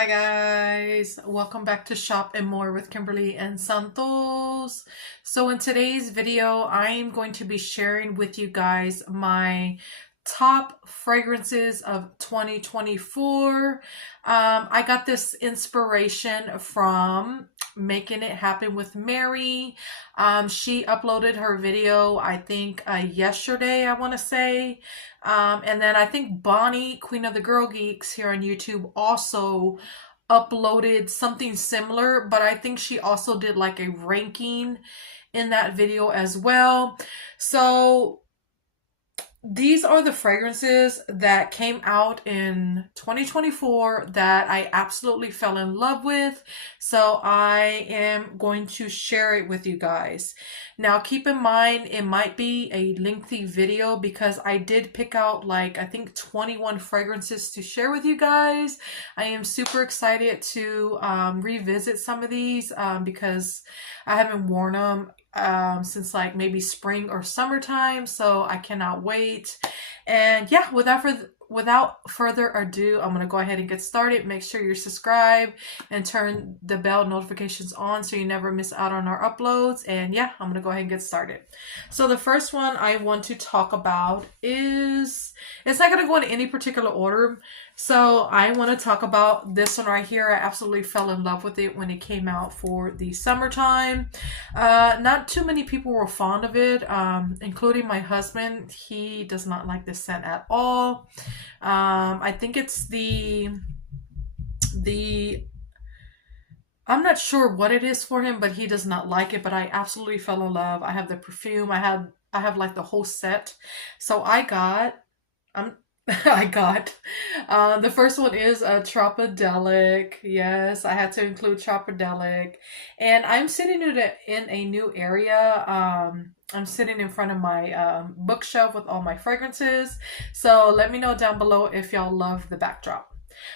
Hi guys, welcome back to Shop and More with Kimberly and Santos. So in today's video, I'm going to be sharing with you guys my top fragrances of 2024. I got this inspiration from Making It Happen with Mary. She uploaded her video, I think yesterday, I want to say. And then I think Bonnie, Queen of the Girl Geeks here on YouTube, also uploaded something similar, but I think she also did like a ranking in that video as well. So these are the fragrances that came out in 2024 that I absolutely fell in love with. So I am going to share it with you guys. Now keep in mind, it might be a lengthy video because I did pick out like, I think 21 fragrances to share with you guys. I am super excited to revisit some of these because I haven't worn them since like maybe spring or summertime, so I cannot wait. And yeah, without further ado, I'm gonna go ahead and get started. Make sure you're subscribed and turn the bell notifications on so you never miss out on our uploads. And yeah, I'm gonna go ahead and get started. So the first one I want to talk about is, it's not gonna go in any particular order. So I want to talk about this one right here. I absolutely fell in love with it when it came out for the summertime. Not too many people were fond of it, including my husband. He does not like this scent at all. I think it's I'm not sure what it is for him, but he does not like it, but I absolutely fell in love. I have the perfume. I have like the whole set. So I got the first one is a Tropidelic. Yes, I had to include Tropidelic. And I'm sitting in a new area. I'm sitting in front of my bookshelf with all my fragrances. So let me know down below if y'all love the backdrop.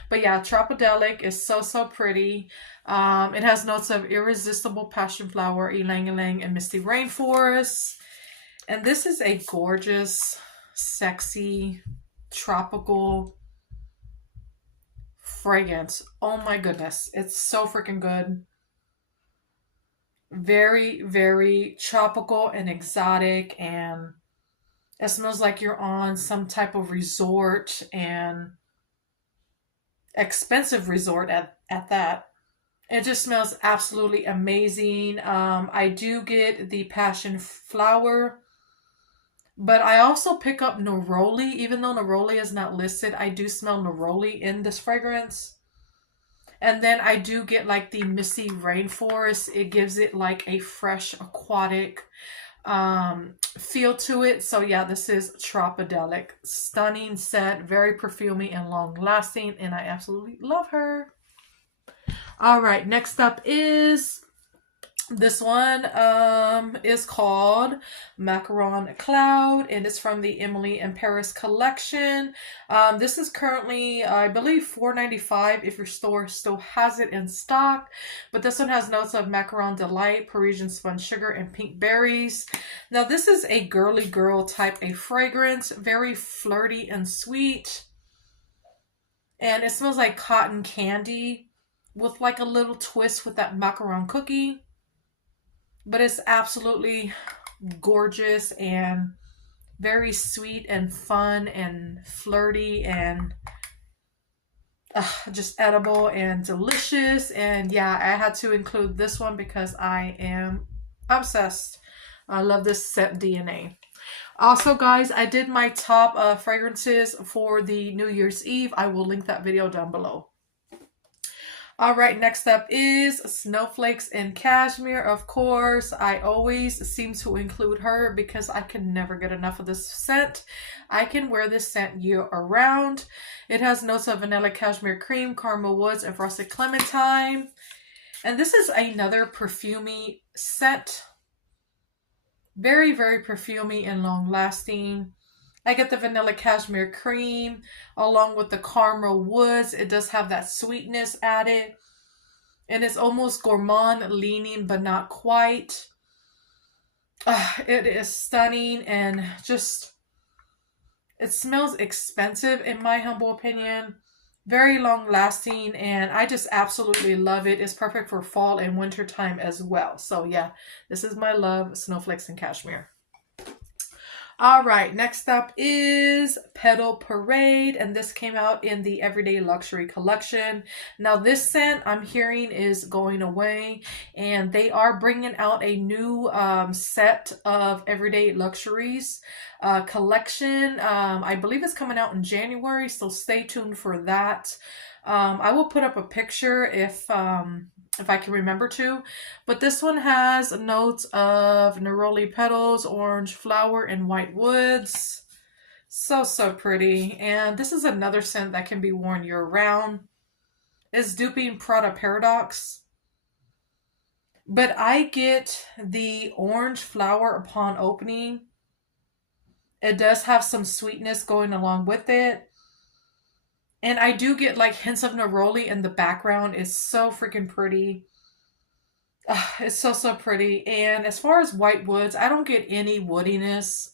But yeah, Tropidelic is so pretty. It has notes of irresistible passion flower, ylang ylang, and misty rainforest. And this is a gorgeous, sexy, tropical fragrance. Oh my goodness, it's so freaking good. Very tropical and exotic, and it smells like you're on some type of resort, and expensive resort at that. It just smells absolutely amazing. I do get the passion flower, but I also pick up neroli. Even though neroli is not listed, I do smell neroli in this fragrance. And then I do get like the misty rainforest. It gives it like a fresh aquatic feel to it. So yeah, this is Tropidelic. Stunning scent, very perfumey and long lasting, and I absolutely love her. All right, next up is this one is called Macaron Cloud, and it's from the Emily in Paris collection. This is currently, I believe, $4.95 if your store still has it in stock. But this one has notes of Macaron Delight, Parisian spun sugar, and pink berries. Now, this is a girly girl type of fragrance, very flirty and sweet. And it smells like cotton candy with like a little twist with that macaron cookie. But it's absolutely gorgeous and very sweet and fun and flirty and just edible and delicious. And yeah, I had to include this one because I am obsessed. I love this scent DNA. Also, guys, I did my top fragrances for the New Year's Eve. I will link that video down below. All right, next up is Snowflakes and Cashmere. Of course, I always seem to include her because I can never get enough of this scent. I can wear this scent year around. It has notes of vanilla, cashmere cream, caramel woods, and frosted clementine. And this is another perfumey scent. Very perfumey and long lasting. I get the vanilla cashmere cream along with the caramel woods. It does have that sweetness added. And it's almost gourmand leaning, but not quite. It is stunning and just, it smells expensive in my humble opinion. Very long lasting, and I just absolutely love it. It's perfect for fall and winter time as well. So yeah, this is my love, Snowflakes and Cashmere. All right, next up is Petal Parade, and this came out in the Everyday Luxury collection. Now, this scent I'm hearing is going away, and they are bringing out a new set of Everyday Luxuries collection. I believe it's coming out in January, so stay tuned for that. I will put up a picture if I can remember to. But this one has notes of neroli petals, orange flower, and white woods. So, so pretty. And this is another scent that can be worn year-round. It's duping Prada Paradox. But I get the orange flower upon opening. It does have some sweetness going along with it. And I do get like hints of neroli in the background. It's so freaking pretty. It's so, so pretty. And as far as white woods, I don't get any woodiness.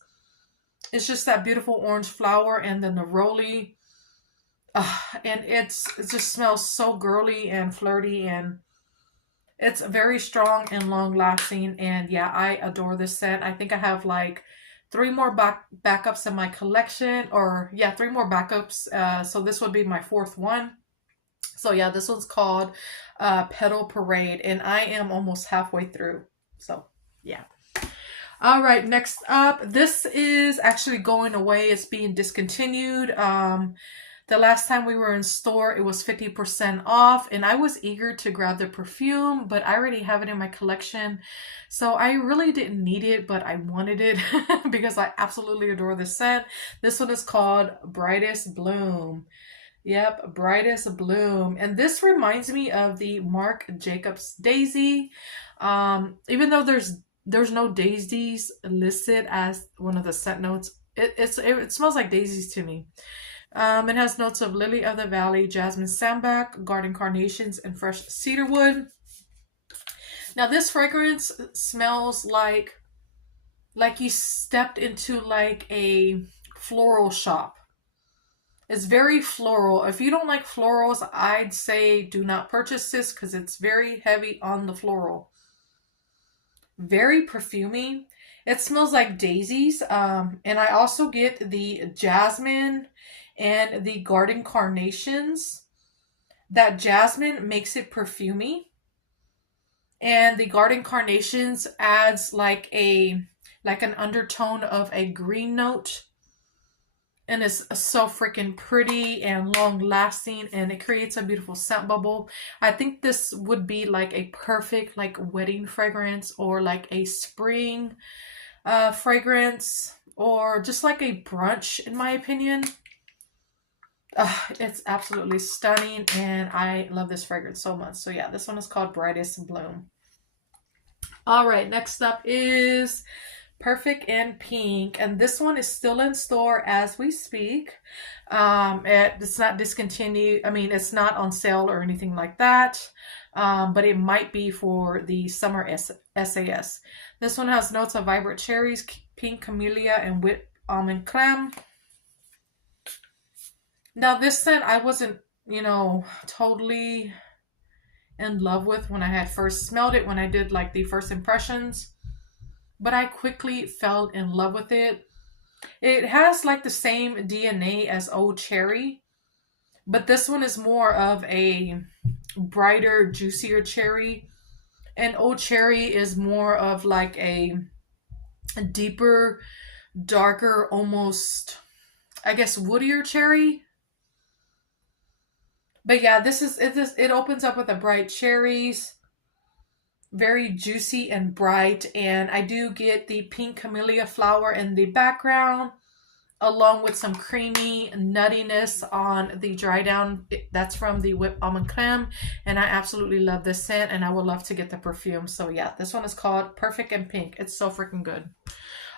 It's just that beautiful orange flower and the neroli. And it just smells so girly and flirty, and it's very strong and long lasting. And yeah, I adore this scent. I think I have like 3 more backups in my collection, or yeah, 3 more backups. So this would be my 4th one. So yeah, this one's called Petal Parade, and I am almost halfway through. So yeah. All right, next up, this is actually going away. It's being discontinued. The last time we were in store, it was 50% off, and I was eager to grab the perfume, but I already have it in my collection. So I really didn't need it, but I wanted it because I absolutely adore this scent. This one is called Brightest Bloom. Yep, Brightest Bloom. And this reminds me of the Marc Jacobs Daisy. Even though there's no daisies listed as one of the scent notes, it smells like daisies to me. It has notes of lily of the valley, jasmine sambac, garden carnations, and fresh cedarwood. Now this fragrance smells like you stepped into like a floral shop. It's very floral. If you don't like florals, I'd say do not purchase this because it's very heavy on the floral. Very perfumey. It smells like daisies. And I also get the jasmine and the garden carnations. That jasmine makes it perfumey, and the garden carnations adds like an undertone of a green note, and it's so freaking pretty and long lasting, and it creates a beautiful scent bubble. I think this would be like a perfect like wedding fragrance, or like a spring fragrance, or just like a brunch, in my opinion. It's absolutely stunning, and I love this fragrance so much. So yeah, this one is called Brightest Bloom. All right, next up is Perfect and Pink, and this one is still in store as we speak. It's not discontinued. I mean, it's not on sale or anything like that, but it might be for the summer SAS. This one has notes of vibrant cherries, pink camellia, and whipped almond creme. Now this scent I wasn't, totally in love with when I had first smelled it, when I did like the first impressions, but I quickly fell in love with it. It has like the same DNA as Old Cherry, but this one is more of a brighter, juicier cherry, and Old Cherry is more of like a deeper, darker, almost, I guess, woodier cherry. But yeah, it opens up with the bright cherries, very juicy and bright, and I do get the pink camellia flower in the background, along with some creamy nuttiness on the dry down. That's from the whipped almond creme, and I absolutely love this scent, and I would love to get the perfume. So yeah, this one is called Perfect and Pink. It's so freaking good.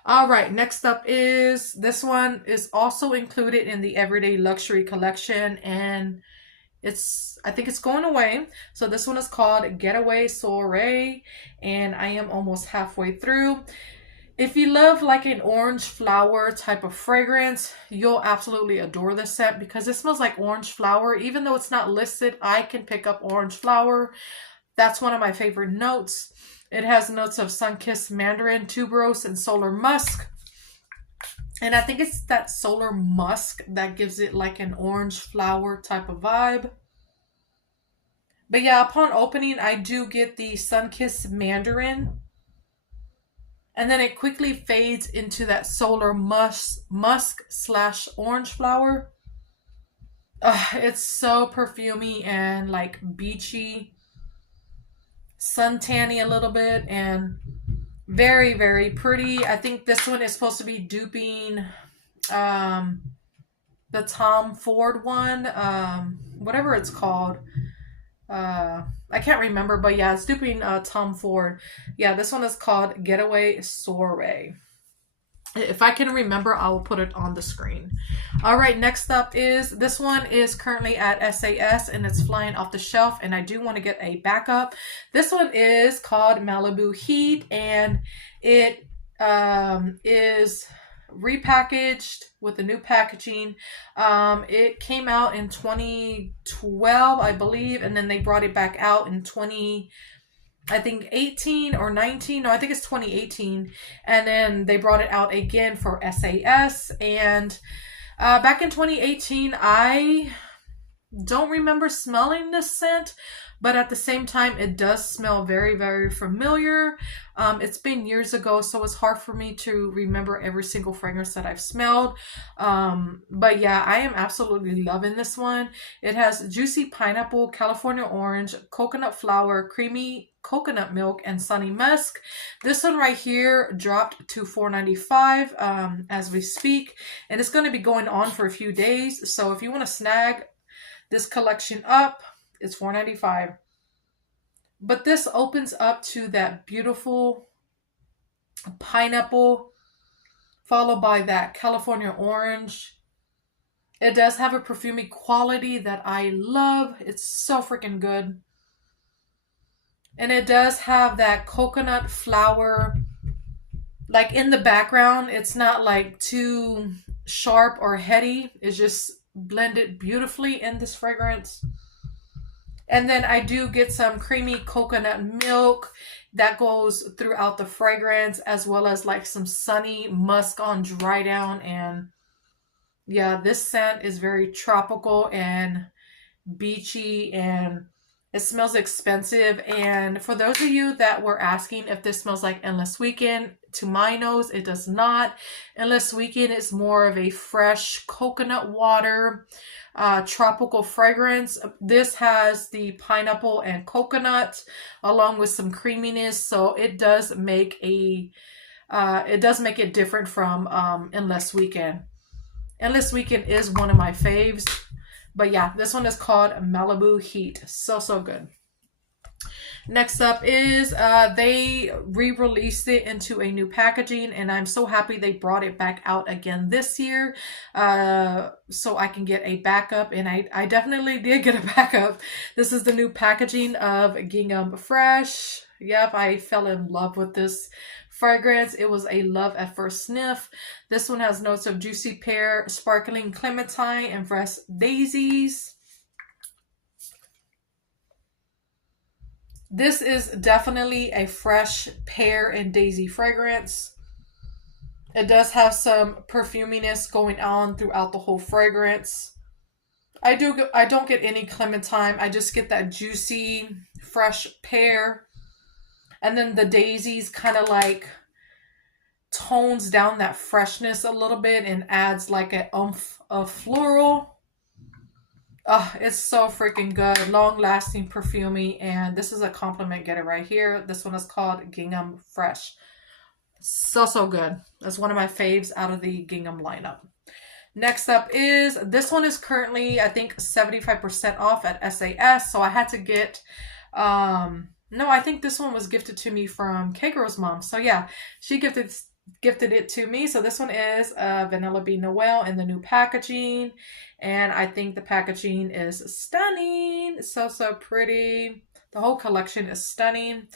All right, next up is, this one is also included in the Everyday Luxury collection, and I think it's going away. So this one is called Getaway Soiree, and I am almost halfway through. If you love like an orange flower type of fragrance, you'll absolutely adore this scent because it smells like orange flower. Even though it's not listed, I can pick up orange flower. That's one of my favorite notes. It has notes of sun-kissed mandarin, tuberose, and solar musk. And I think it's that solar musk that gives it like an orange flower type of vibe. But yeah, upon opening, I do get the sun-kissed mandarin. And then it quickly fades into that solar musk slash orange flower. It's so perfumey and like beachy, suntanny a little bit, and very, very pretty. I think this one is supposed to be duping the Tom Ford one, whatever it's called. I can't remember, but yeah, it's duping Tom Ford. Yeah, this one is called Getaway Soiree. If I can remember, I will put it on the screen. All right, next up is, this one is currently at SAS and it's flying off the shelf, and I do want to get a backup. This one is called Malibu Heat, and it is repackaged with the new packaging. It came out in 2012, I believe, and then they brought it back out in 18 or 19. No, I think it's 2018. And then they brought it out again for SAS. And back in 2018, I don't remember smelling this scent, but at the same time, it does smell very, very familiar. It's been years ago, so it's hard for me to remember every single fragrance that I've smelled. But yeah, I am absolutely loving this one. It has juicy pineapple, California orange, coconut flower, creamy coconut milk, and sunny musk. This one right here dropped to $4.95 as we speak, and it's going to be going on for a few days. So if you want to snag this collection up, it's $4.95. But this opens up to that beautiful pineapple, followed by that California orange. It does have a perfumey quality that I love. It's so freaking good. And it does have that coconut flower, like in the background. It's not like too sharp or heady. It's just blended beautifully in this fragrance. And then I do get some creamy coconut milk that goes throughout the fragrance, as well as like some sunny musk on dry down. And yeah, this scent is very tropical and beachy, and it smells expensive. And for those of you that were asking if this smells like Endless Weekend, to my nose, it does not. Endless Weekend is more of a fresh coconut water, tropical fragrance. This has the pineapple and coconut along with some creaminess, so it does make it different from Endless Weekend. Endless Weekend is one of my faves. But yeah, this one is called Malibu Heat. So, so good. Next up is they re-released it into a new packaging, and I'm so happy they brought it back out again this year so I can get a backup, and I definitely did get a backup. This is the new packaging of Gingham Fresh. Yep, I fell in love with this fragrance. It was a love at first sniff. This one has notes of juicy pear, sparkling clementine, and fresh daisies. This is definitely a fresh pear and daisy fragrance. It does have some perfuminess going on throughout the whole fragrance. I don't get any clementine. I just get that juicy, fresh pear. And then the daisies kind of like tones down that freshness a little bit and adds like an oomph of floral. It's so freaking good. Long-lasting, perfumey, and this is a compliment getter right here. This one is called Gingham Fresh. So, so good. That's one of my faves out of the Gingham lineup. Next up is, this one is currently, I think, 75% off at SAS, so I had to get, no, I think this one was gifted to me from K-Girl's mom. So yeah, she gifted it to me. So this one is Vanilla Bean Noel in the new packaging, and I think the packaging is stunning. So, so pretty. The whole collection is stunning.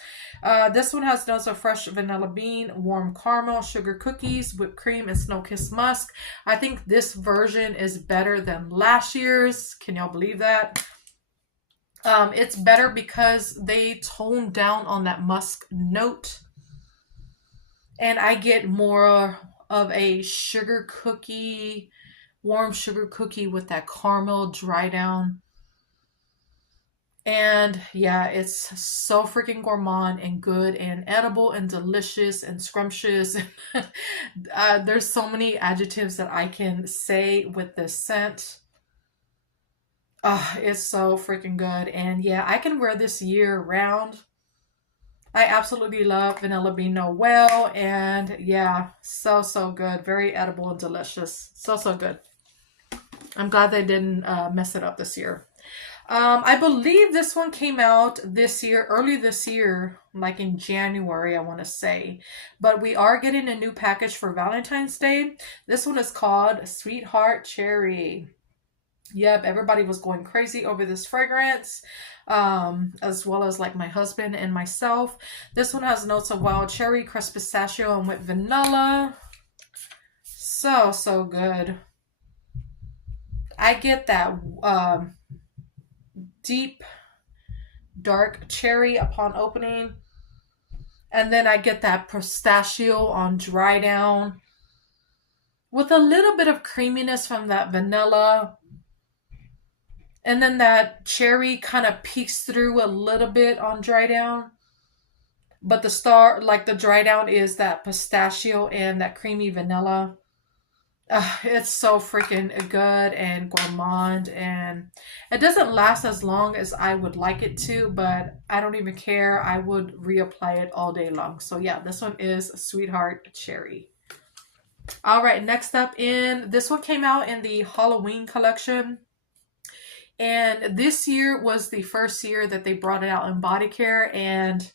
This one has notes of fresh vanilla bean, warm caramel, sugar cookies, whipped cream, and snow-kissed musk. I think this version is better than last year's. Can y'all believe that? It's better because they toned down on that musk note. And I get more of a sugar cookie, warm sugar cookie with that caramel dry down. And yeah, it's so freaking gourmand and good and edible and delicious and scrumptious. There's so many adjectives that I can say with this scent. It's so freaking good. And yeah, I can wear this year round. I absolutely love Vanilla Bean Noel. And yeah, so good. Very edible and delicious. So good. I'm glad they didn't mess it up this year. I believe this one came out this year, early this year, like in January, I want to say. But we are getting a new package for Valentine's Day. This one is called Sweetheart Cherry. Yep, everybody was going crazy over this fragrance, as well as like my husband and myself. This one has notes of wild cherry, crushed pistachio, and whipped vanilla. So good. I get that deep dark cherry upon opening, and then I get that pistachio on dry down with a little bit of creaminess from that vanilla, and then that cherry kind of peeks through a little bit on dry down, but the dry down is that pistachio and that creamy vanilla. It's so freaking good and gourmand, and it doesn't last as long as I would like it to, but I don't even care. I would reapply it all day long. So yeah, this one is Sweetheart Cherry. All right, next up this one came out in the Halloween collection. And this year was the first year that they brought it out in body care, and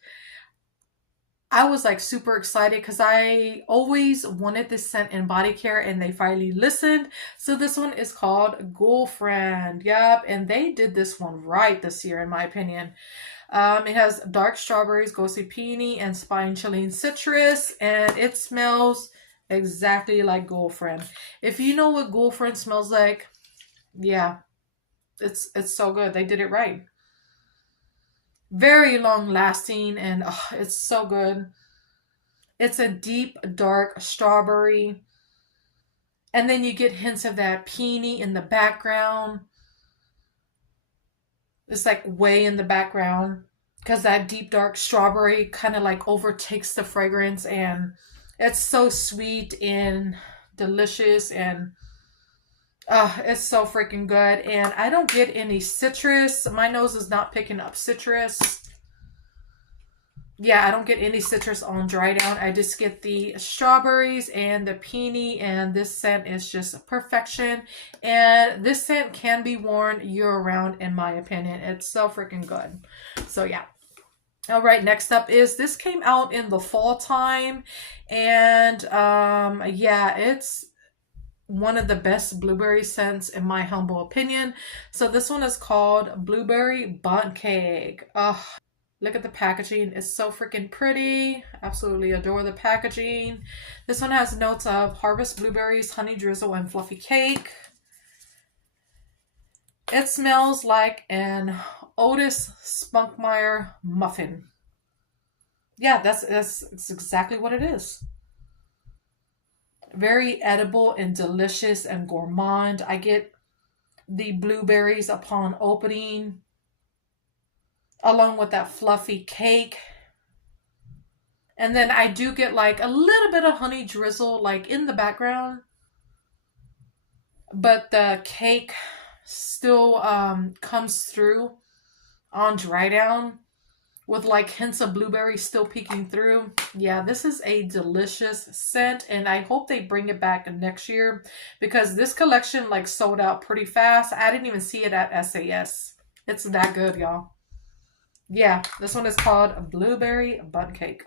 I was like super excited because I always wanted this scent in body care, and they finally listened. So this one is called Gfriend. Yep, and they did this one right this year in my opinion. It has dark strawberries, ghosty peony, and spine chilling citrus, and it smells exactly like Gfriend. If you know what Gfriend smells like, yeah, it's so good. They did it right. Very long lasting, and it's so good. It's a deep dark strawberry, and then you get hints of that peony in the background. It's like way in the background because that deep dark strawberry kind of like overtakes the fragrance, and it's so sweet and delicious, and it's so freaking good. And I don't get any citrus. My nose is not picking up citrus. Yeah, I don't get any citrus on dry down. I just get the strawberries and the peony, and this scent is just perfection. And this scent can be worn year-round in my opinion. It's so freaking good. So yeah. All right, next up is this came out in the fall time, and yeah, it's one of the best blueberry scents in my humble opinion. So this one is called Blueberry Bun Cake. Look at the packaging. It's so freaking pretty. Absolutely adore the packaging. This one has notes of harvest blueberries, honey drizzle, and fluffy cake. It smells like an Otis Spunkmeyer muffin. Yeah, that's exactly what it is. Very edible and delicious and gourmand. I get the blueberries upon opening, along with that fluffy cake. And then I do get like a little bit of honey drizzle like in the background, but the cake still comes through on dry down with like hints of blueberry still peeking through. Yeah, this is a delicious scent, and I hope they bring it back next year because this collection like sold out pretty fast. I didn't even see it at SAS. It's that good, y'all. Yeah, this one is called Blueberry Bun Cake.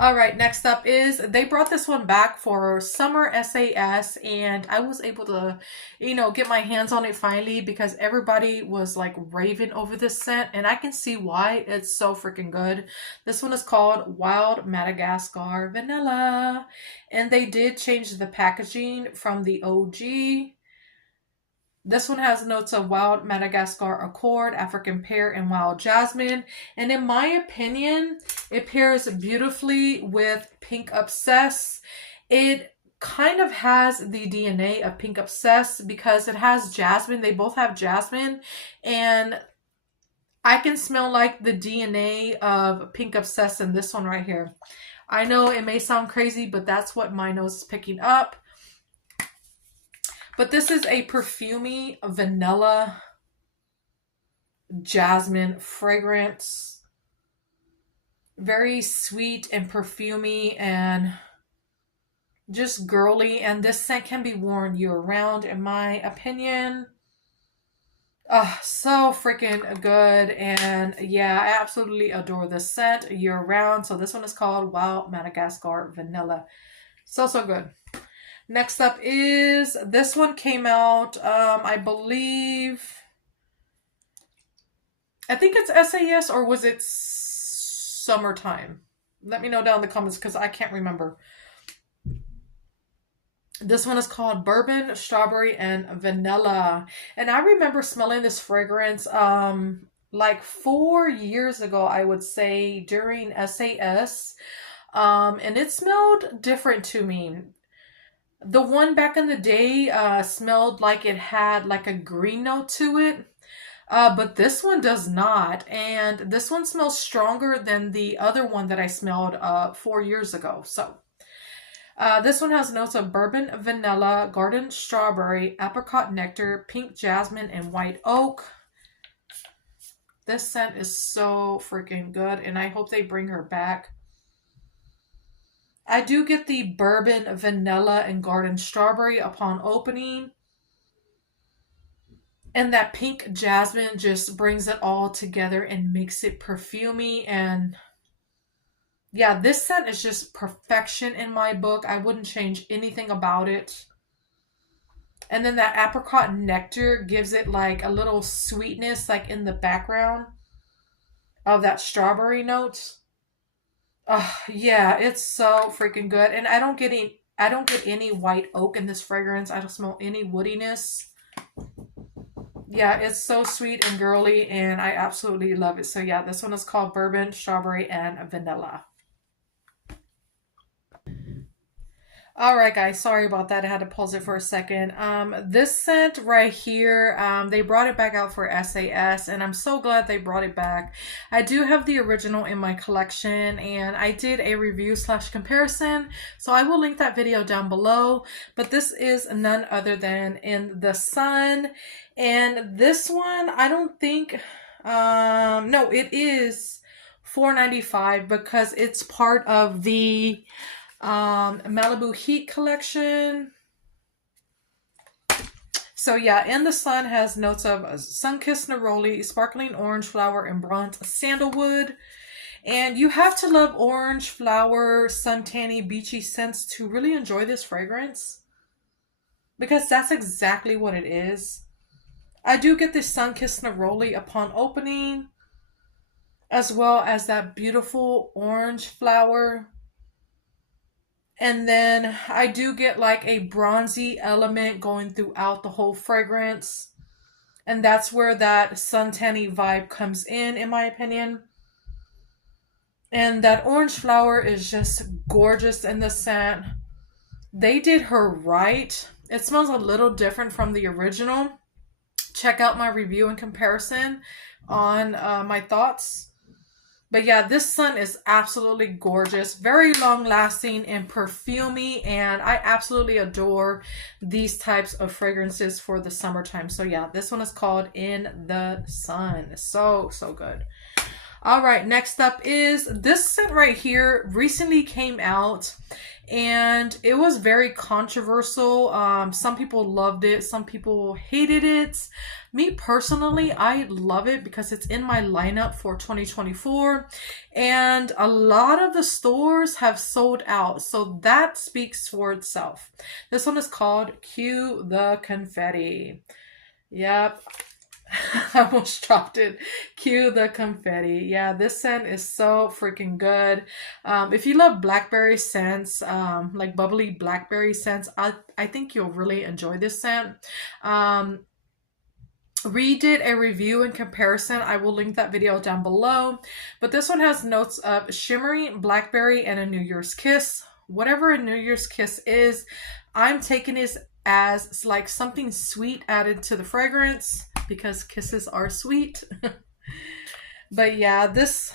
All right, next up is they brought this one back for summer SAS, and I was able to, get my hands on it finally because everybody was like raving over this scent, and I can see why. It's so freaking good. This one is called Wild Madagascar Vanilla, and they did change the packaging from the OG. This one has notes of wild Madagascar accord, African pear, and wild jasmine. And in my opinion, it pairs beautifully with Pink Obsess. It kind of has the DNA of Pink Obsess because it has jasmine. They both have jasmine. And I can smell like the DNA of Pink Obsess in this one right here. I know it may sound crazy, but that's what my nose is picking up. But this is a perfumey vanilla jasmine fragrance. Very sweet and perfumey and just girly. And this scent can be worn year-round, in my opinion. So freaking good. And yeah, I absolutely adore this scent year-round. So this one is called Wild Madagascar Vanilla. So good. Next up is, this one came out, I think it's SAS, or was it summertime? Let me know down in the comments because I can't remember. This one is called Bourbon, Strawberry, and Vanilla. And I remember smelling this fragrance like 4 years ago, I would say, during SAS. And it smelled different to me. The one back in the day smelled like it had like a green note to it. But this one does not. And this one smells stronger than the other one that I smelled 4 years ago. So this one has notes of bourbon, vanilla, garden strawberry, apricot nectar, pink jasmine, and white oak. This scent is so freaking good. And I hope they bring her back. I do get the bourbon, vanilla, and garden strawberry upon opening. And that pink jasmine just brings it all together and makes it perfumey. And yeah, this scent is just perfection in my book. I wouldn't change anything about it. And then that apricot nectar gives it like a little sweetness like in the background of that strawberry note. Yeah, it's so freaking good. And I don't get any white oak in this fragrance. I don't smell any woodiness. Yeah, it's so sweet and girly, and I absolutely love it. So yeah, this one is called Bourbon, Strawberry, and Vanilla. Alright guys, sorry about that. I had to pause it for a second. This scent right here, they brought it back out for SAS, and I'm so glad they brought it back. I do have the original in my collection, and I did a review / comparison, so I will link that video down below. But this is none other than In the Sun, and this one, I don't think, no, it is $4.95 because it's part of the Malibu Heat collection. So yeah, In the Sun has notes of sun-kissed neroli, sparkling orange flower, and bronze sandalwood. And you have to love orange flower, suntanny, beachy scents to really enjoy this fragrance, because that's exactly what it is. I do get the sun-kissed neroli upon opening, as well as that beautiful orange flower. And then I do get like a bronzy element going throughout the whole fragrance. And that's where that suntanny vibe comes in my opinion. And that orange flower is just gorgeous in the scent. They did her right. It smells a little different from the original. Check out my review and comparison on my thoughts. But yeah, this scent is absolutely gorgeous, very long lasting and perfumey, and I absolutely adore these types of fragrances for the summertime. So yeah, this one is called In the Sun. So good. All right, next up is this scent right here. Recently came out, and it was very controversial. Some people loved it, some people hated it. Me personally, I love it because it's in my lineup for 2024, and a lot of the stores have sold out, so that speaks for itself. This one is called Cue the Confetti. Yep. I almost dropped it. Cue the confetti. Yeah, this scent is so freaking good. If you love blackberry scents, like bubbly blackberry scents, I think you'll really enjoy this scent. Redid a review and comparison. I will link that video down below. But this one has notes of shimmery blackberry and a New Year's kiss. Whatever a New Year's kiss is, I'm taking this as like something sweet added to the fragrance because kisses are sweet. But yeah, this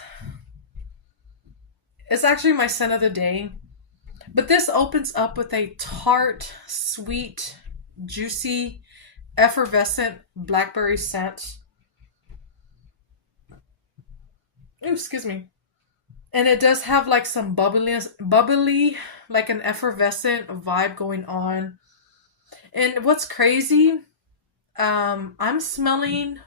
is actually my scent of the day. But this opens up with a tart, sweet, juicy, effervescent blackberry scent. Ooh, excuse me. And it does have like some bubbly, like an effervescent vibe going on. And what's crazy, I'm smelling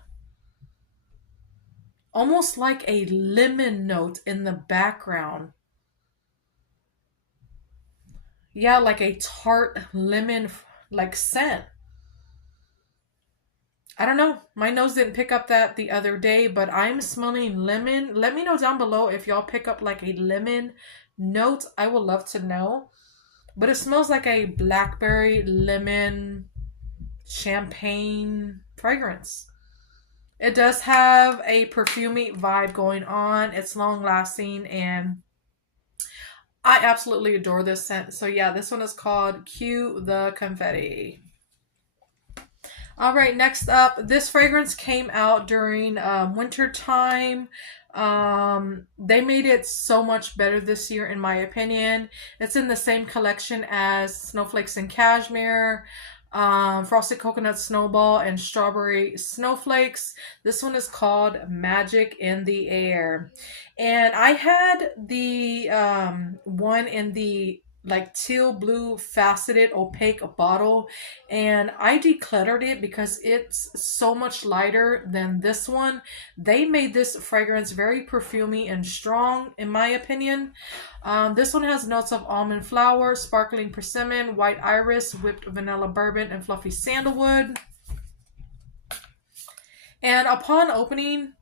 almost like a lemon note in the background. Yeah, like a tart lemon like scent. I don't know. My nose didn't pick up that the other day, but I'm smelling lemon. Let me know down below if y'all pick up like a lemon note. I would love to know. But it smells like a blackberry, lemon, champagne fragrance. It does have a perfumey vibe going on. It's long lasting and I absolutely adore this scent. So yeah, this one is called Cue the Confetti. All right, next up, this fragrance came out during winter time. They made it so much better this year, in my opinion. It's in the same collection as Snowflakes and Cashmere, Frosted Coconut Snowball, and Strawberry Snowflakes. This one is called Magic in the Air. And I had the one in the like teal blue faceted opaque bottle, and I decluttered it because it's so much lighter than this one. They made this fragrance very perfumey and strong, in my opinion. This one has notes of almond flour, sparkling persimmon, white iris, whipped vanilla bourbon, and fluffy sandalwood. And upon opening,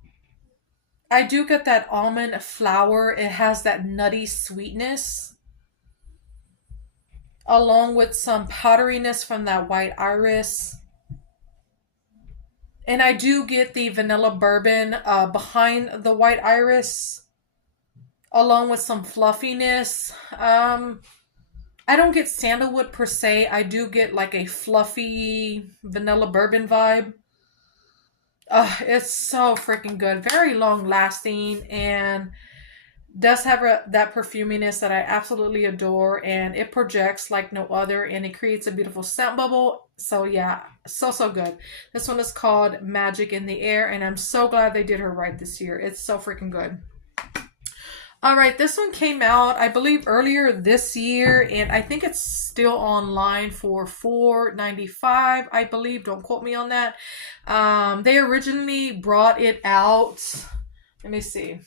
I do get that almond flour. It has that nutty sweetness, along with some powderiness from that white iris. And I do get the vanilla bourbon behind the white iris, along with some fluffiness. I don't get sandalwood per se. I do get like a fluffy vanilla bourbon vibe. It's so freaking good. Very long lasting and does have that perfuminess that I absolutely adore, and it projects like no other, and it creates a beautiful scent bubble. So yeah, so good. This one is called Magic in the Air, and I'm so glad they did her right this year. It's so freaking good. All right, this one came out, I believe, earlier this year, and I think it's still online for $4.95, I believe. Don't quote me on that. They originally brought it out, let me see,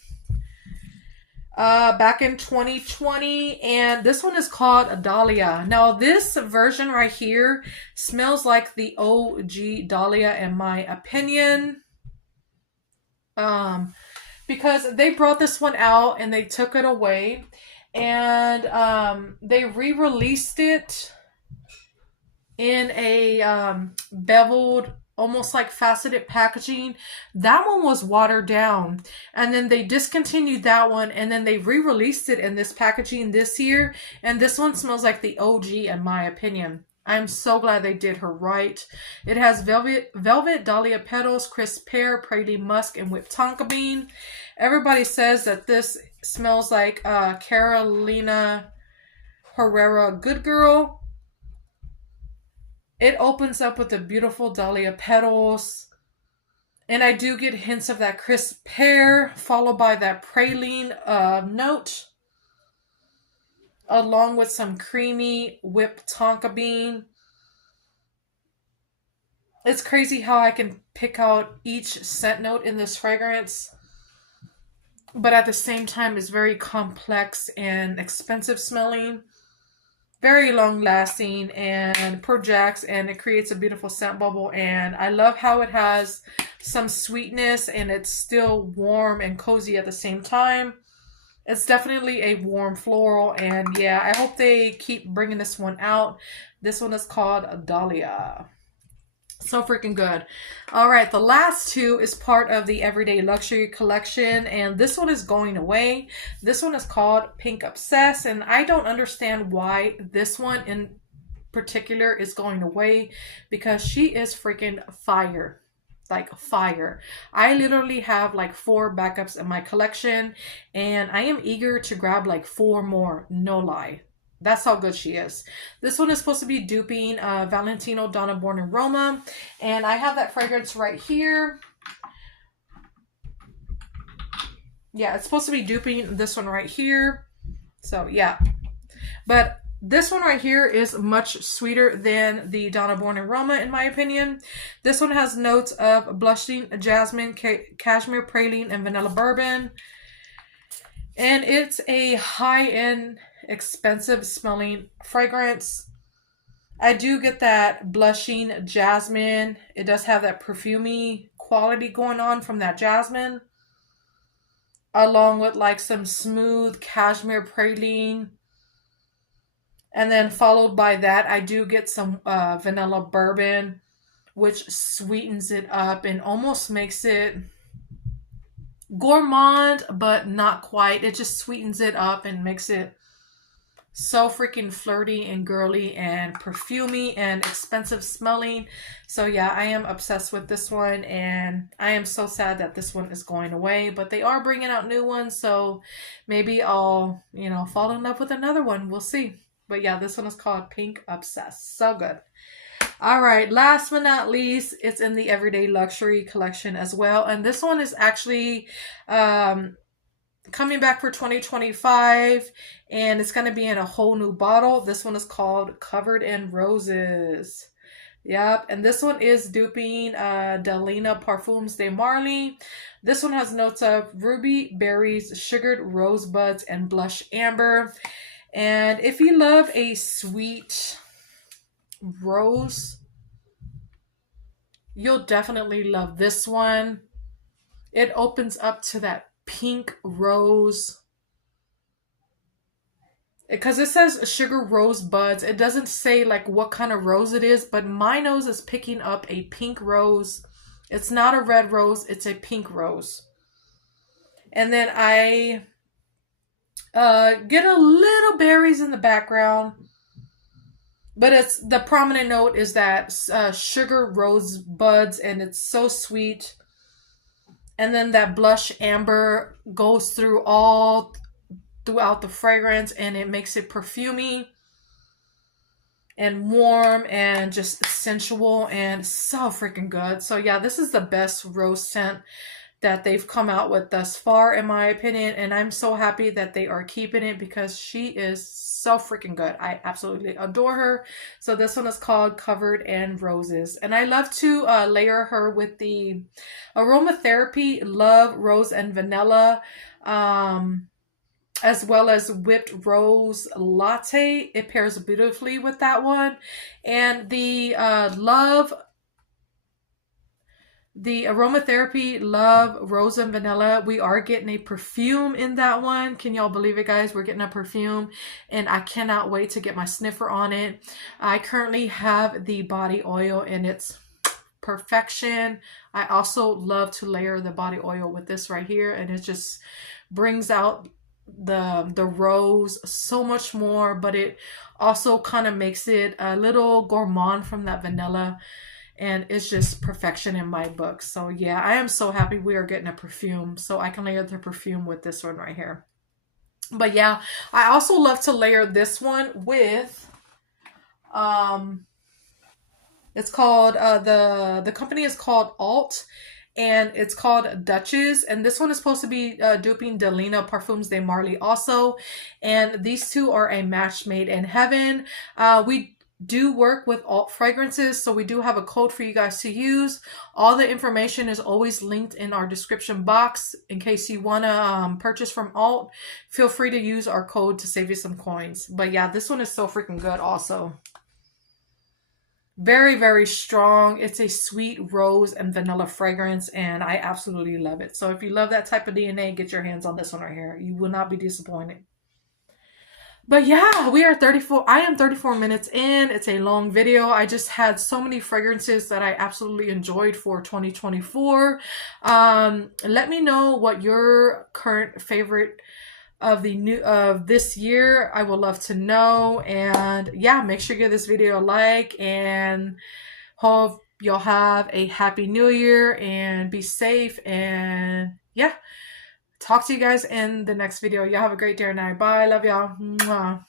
back in 2020, and this one is called Dalia. Now, this version right here smells like the OG Dalia, in my opinion. Because they brought this one out and they took it away, and they re-released it in a beveled, almost like faceted packaging. That one was watered down, and then they discontinued that one, and then they re-released it in this packaging this year, and this one smells like the OG, in my opinion. I'm so glad they did her right. It has velvet dahlia petals, crisp pear, praline musk, and whipped tonka bean. Everybody says that this smells like Carolina Herrera Good Girl. It opens up with the beautiful dahlia petals, and I do get hints of that crisp pear, followed by that praline note. along with some creamy whipped tonka bean. It's crazy how I can pick out each scent note in this fragrance, but at the same time it's very complex and expensive smelling, very long lasting and projects, and it creates a beautiful scent bubble. And I love how it has some sweetness and it's still warm and cozy at the same time. It's definitely a warm floral, and yeah, I hope they keep bringing this one out. This one is called Dalia. So freaking good. All right, the last two is part of the Everyday Luxury collection, and this one is going away. This one is called Pink Obsessed, and I don't understand why this one in particular is going away, because she is freaking fire. Like fire. I literally have like 4 backups in my collection, and I am eager to grab like 4 more, no lie. That's how good she is. This one is supposed to be duping Valentino Donna Born in Roma, and I have that fragrance right here. Yeah, it's supposed to be duping this one right here. So yeah, but this one right here is much sweeter than the Donna Born in Roma, in my opinion. This one has notes of blushing jasmine, cashmere praline, and vanilla bourbon. And it's a high-end, expensive smelling fragrance. I do get that blushing jasmine. It does have that perfumey quality going on from that jasmine, along with like some smooth cashmere praline. And then followed by that, I do get some vanilla bourbon, which sweetens it up and almost makes it gourmand, but not quite. It just sweetens it up and makes it so freaking flirty and girly and perfumey and expensive smelling. So yeah, I am obsessed with this one, and I am so sad that this one is going away, but they are bringing out new ones, so maybe I'll, you know, fall in love with another one. We'll see. But yeah, this one is called Pink Obsessed. So good. All right, last but not least, it's in the Everyday Luxury collection as well. And this one is actually coming back for 2025, and it's going to be in a whole new bottle. This one is called Covered in Roses. Yep, and this one is duping Dalia Parfums de Marly. This one has notes of ruby, berries, sugared rosebuds, and blush amber. And if you love a sweet rose, you'll definitely love this one. It opens up to that pink rose, because it says sugar rose buds. It doesn't say like what kind of rose it is, but my nose is picking up a pink rose. It's not a red rose, it's a pink rose. And then I get a little berries in the background, but it's the prominent note is that sugar rose buds, and it's so sweet. And then that blush amber goes through all throughout the fragrance, and it makes it perfumey and warm and just sensual and so freaking good. So yeah, this is the best rose scent that they've come out with thus far, in my opinion, and I'm so happy that they are keeping it, because she is so freaking good. I absolutely adore her. So this one is called Covered in Roses, and I love to layer her with the Aromatherapy Love Rose and Vanilla, as well as Whipped Rose Latte. It pairs beautifully with that one. And the Aromatherapy Love Rose and Vanilla, we are getting a perfume in that one. Can y'all believe it, guys? We're getting a perfume, and I cannot wait to get my sniffer on it. I currently have the body oil, and it's perfection. I also love to layer the body oil with this right here, and it just brings out the rose so much more, but it also kind of makes it a little gourmand from that vanilla. And it's just perfection in my book. So yeah, I am so happy we are getting a perfume, so I can layer the perfume with this one right here. But yeah, I also love to layer this one with, it's called, the company is called Alt. and it's called Duchess. And this one is supposed to be duping Dalia Parfums de Marly also. And these two are a match made in heaven. We do work with alt fragrances, so we do have a code for you guys to use. All the information is always linked in our description box. In case you want to purchase from alt, feel free to use our code to save you some coins. But yeah, this one is so freaking good also. Very, very strong. It's a sweet rose and vanilla fragrance, and I absolutely love it. So if you love that type of DNA, get your hands on this one right here. You will not be disappointed. But yeah, we are 34. I am 34 minutes in. It's a long video. I just had so many fragrances that I absolutely enjoyed for 2024. Let me know what your current favorite of this year. I would love to know. And yeah, make sure you give this video a like, and hope y'all have a happy new year and be safe. And yeah, talk to you guys in the next video. Y'all have a great day or night. Bye. Love y'all. Mwah.